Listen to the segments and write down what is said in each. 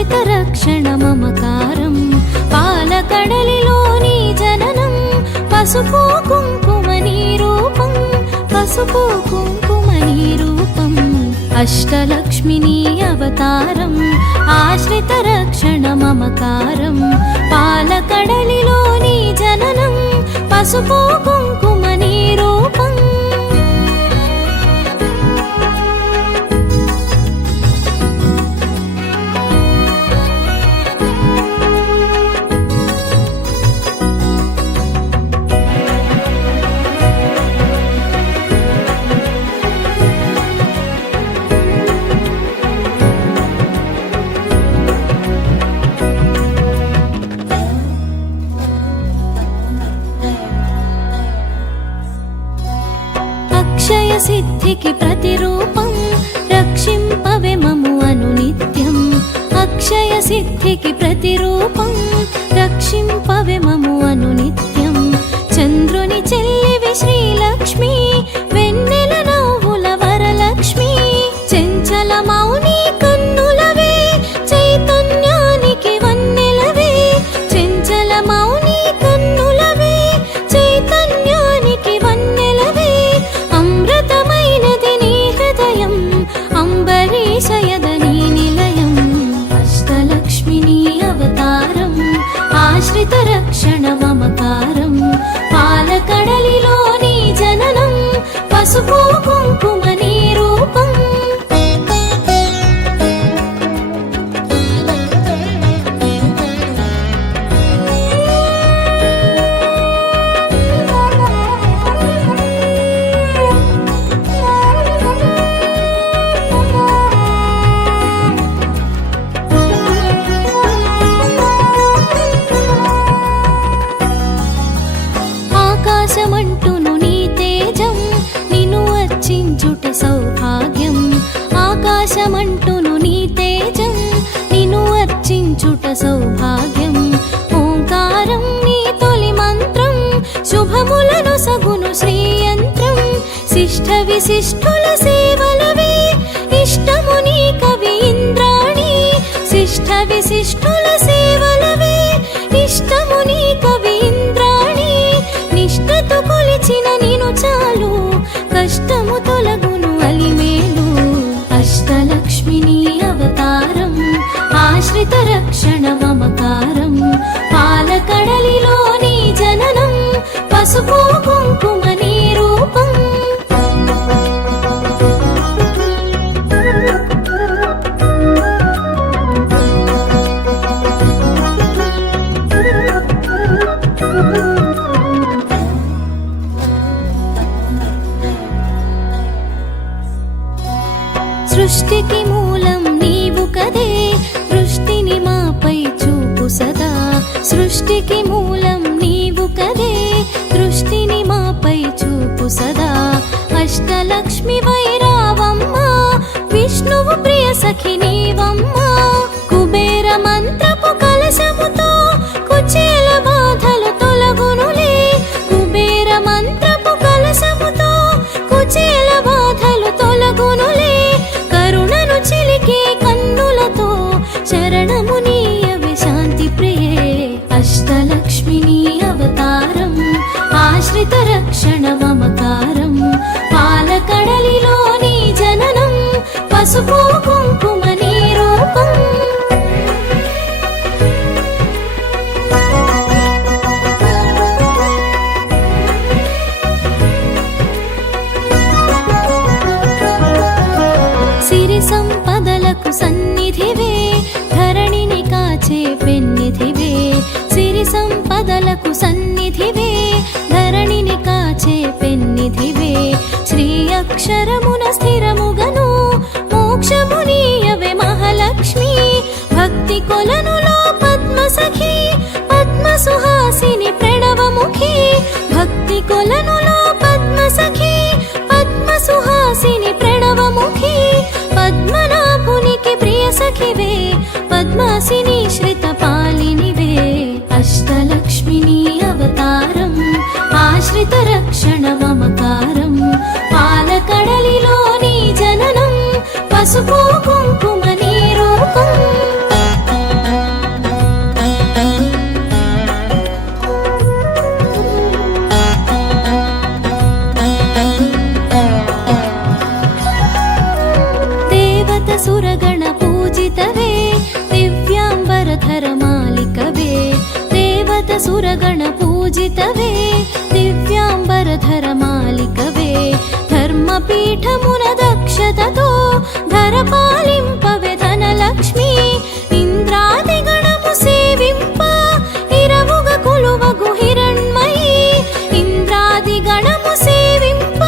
ఆశ్రిత రక్షణ మమకారం పాలకడలిలోని జననం పసుపు కుంకుమని రూపం పసుపు కుంకుమని రూపం అష్టలక్ష్మిని అవతారం ఆశ్రిత రక్షణ మమకారం పాలకడలిలోని జననం పసుపు కుంకుమని రూపం అక్షయ సిద్ధికి ప్రతిరూపం రక్షింపవే మము అనునిత్యం అక్షయ సిద్ధికి ప్రతిరూపం రక్షింపవే మము అనునిత్యం చంద్రుని చెల్లివి శ్రీలక్ష్మి వెన్నెల నవ్వుల వరలక్ష్మి చెంచల మౌని కన్నులవే చైతన్యానికి వన్నెలవే చెంచల మౌని కన్నులవే చైతన్యానికి వన్నెలవే అమృతమైనది నీ హృదయం అంబరీషయదని నిలయం అష్టలక్ష్మిని అవతారం ఆశ్రిత రక్షణ మమకారం పాలకడలిలోని జననం పసుపు కుంకుమని రూపం ఆకాశమంటును నీ తేజం నిన్ను అర్చించుట సౌభాగ్యం ఆకాశమంటును నీ తేజం నిన్ను అర్చించుట సౌభాగ్యం ఓంకారం నీ తొలి మంత్రం శుభములను సగును శ్రీయంత్రం శిష్ట విశిష్టుల సేవలవే ఇష్టము నీ కవి ఇంద్రాణి శిష్ట విశిష్టుల సేవలవే ఇష్టము నీ కవి ఇంద్రాణి నిష్ఠతో కొలిచిన నిను చాలు కష్టము తొలగును అలిమేలు అష్టలక్ష్మిని అవతారం ఆశ్రిత రక్షణ మమకారం పాలకడలిలోని జననం పసుపు కుంకుమని రూపం సృష్టికి మూలం నీవు కదే దృష్టిని మాపై చూపు సదా సృష్టికి మూలం నీవు కదే దృష్టిని మాపై చూపు సదా అష్టలక్ష్మి వైరావమ్మ విష్ణువు ప్రియ సఖి నీవమ్మ కుబేర మంత్రపు కలశముతో కుచేల బాధలు తొలగునులే కుబేర మంత్రపు కలశముతో కుచేల బాధలు తొలగునులే కరుణను చిలికే కన్నులతో శరణము నీయవే శాంతి ప్రియే అష్టలక్ష్మిని అవతారం ఆశ్రిత రక్షణ మమకారం పాలకడలిలోని జననం పసుపు కుంకుమని రూపం సిరి సంపదలకు సన్నిధివే ధరణిని కాచే పెన్నిధివే సిరి సంపదలకు సన్నిధివే ధరణిని కాచే పెన్నిధివే శ్రీ అక్షరమున స్థిరముగను మోక్షమునీయవే మహాలక్ష్మి భక్తి కొలనులో పద్మ సఖి పద్మ సుహాసిని ప్రణవముఖి భక్తి కొలనులో పద్మ సఖి పద్మ సుహాసిని ప్రణవముఖి పద్మనాభునికి ప్రియ సఖివే పద్మాసిని శ్రిత పాలినివే అష్టలక్ష్మిని అవతారం ఆశ్రిత రక్షణ మమకారం పాలకడలిలోని జననం పసుపు కుంకుమని రూపం సురగణ పూజితవే దివ్యాంబరధర మాలికవే ధర్మపీఠమున దక్షతతో ధరపాలింపవే ధనలక్ష్మి ఇంద్రాది గణము సేవింప ఇరవుగ కొలువగు హిరణ్మయి ఇంద్రాది గణము సేవింప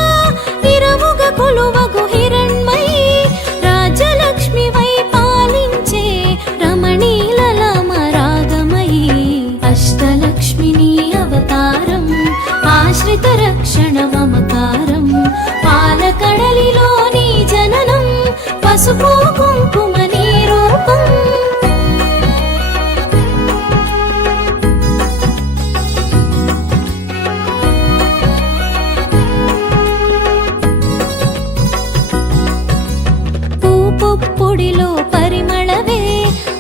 ఇరవుగ కొలువగు హిరణ్మయి రాజలక్ష్మి వై పాలించే రమణీలలామ రాగమయీ అష్టలక్ష్మిని అవతారం ఆశ్రిత రక్షణ మమకారం పాలకడలిలో నీ జననం పసుపు కుంకుమ నీ రూపం పూపొడిలో పరిమళవే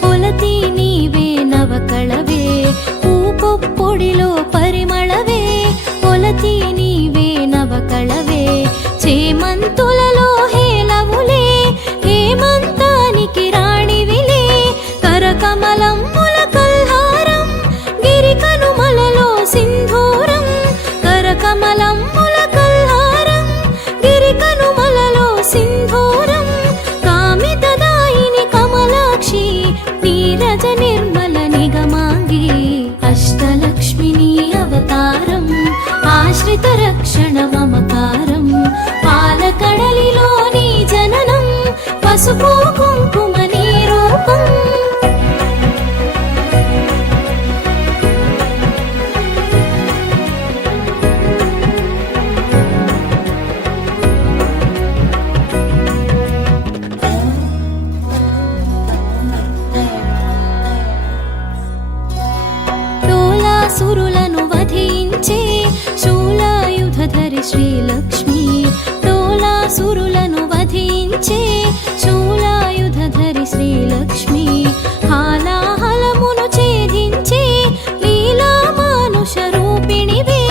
పొలతి నీవే నవకళవే పూపొడిలో పరిమళవే పొలతి నీవే నవకళవే చేమంతులలో హేలవులే హేమంతానికి రాణివిలే కరకమలమ్ముల కల్హారం గిరికనుమలలో సింధూరం కరకమలమ్ముల కల్హారం గిరికనుమలలో సింధూరం కామితదాయిని కమలాక్షి నీరజ నిర్మల నిగమాంగి అష్టలక్ష్మిని అవతారం ఆశ్రిత రక్షణ మమకారం పాలకడలిలో నీ జననం పసుపు కుంకుమ నీ రూపం సురులను వధించే శూలాయుధధరి శ్రీలక్ష్మి డోలాసురులను వధించే శూలాయుధధరి శ్రీలక్ష్మి హాలాహలమును ఛేదించే లీలా మానుష రూపిణివే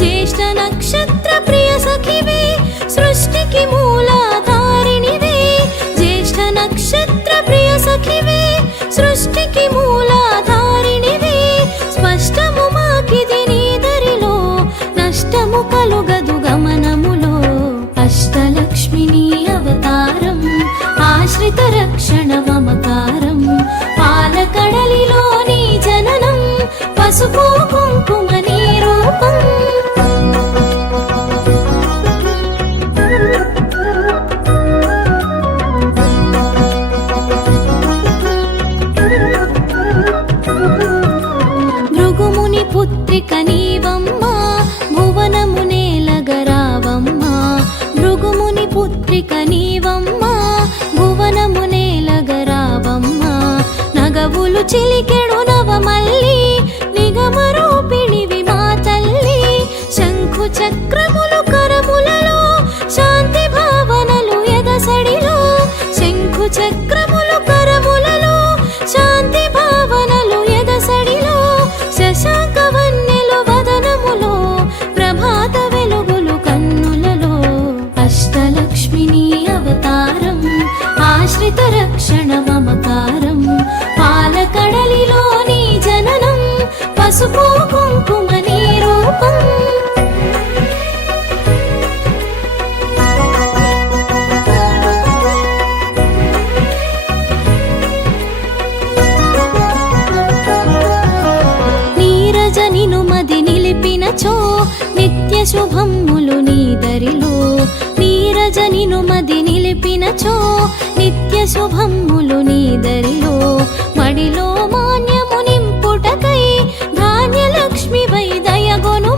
జ్యేష్ఠ నక్షత్ర ప్రియ సఖివే సృష్టికి మూలాధారిణివే జ్యేష్ఠ నక్షత్ర ప్రియ సఖివే సృష్టికి మూలాధారిణివే స్పష్టము మాకిది నీ దరిలో నష్టము కలుగదు గమనములో అష్టలక్ష్మిని అవతారం ఆశ్రిత రక్షణ మమకారం పాలకడలిలో నీ జననం పసుపు కుంకుమ నీ రూపం పుత్రిక నీవమ్మా భువనమునేలగరావమ్మా భృగుముని పుత్రిక నీవమ్మా భువనమునేలగరావమ్మా నగవులు చిలికెడు నవమల్లి నిగమరూపిణివి మా తల్లి శంఖు చక్రములు కరములలో శాంతి భావనలు ఎదసడిలో శంఖు చక్రములు కరములలో శాంతి భావనలు ఎదసడిలో శశాంకవన్నెలు వదనములో ప్రభాత వెలుగులు కన్నులలో అష్టలక్ష్మిని అవతారం ఆశ్రిత రక్షణ మమకారం పాలకడలిలో నీ జననం పసుపు కుంకుమ నీ రూపం నిలిపినచో నిత్య శుభమ్ములు నీ దరిలో నీరజ నిను మది నిలిపినచో నిత్య శుభమ్ములు నీ దరిలో మడిలో మాన్యము నింపుటకై ధాన్యలక్ష్మి వై దయగొను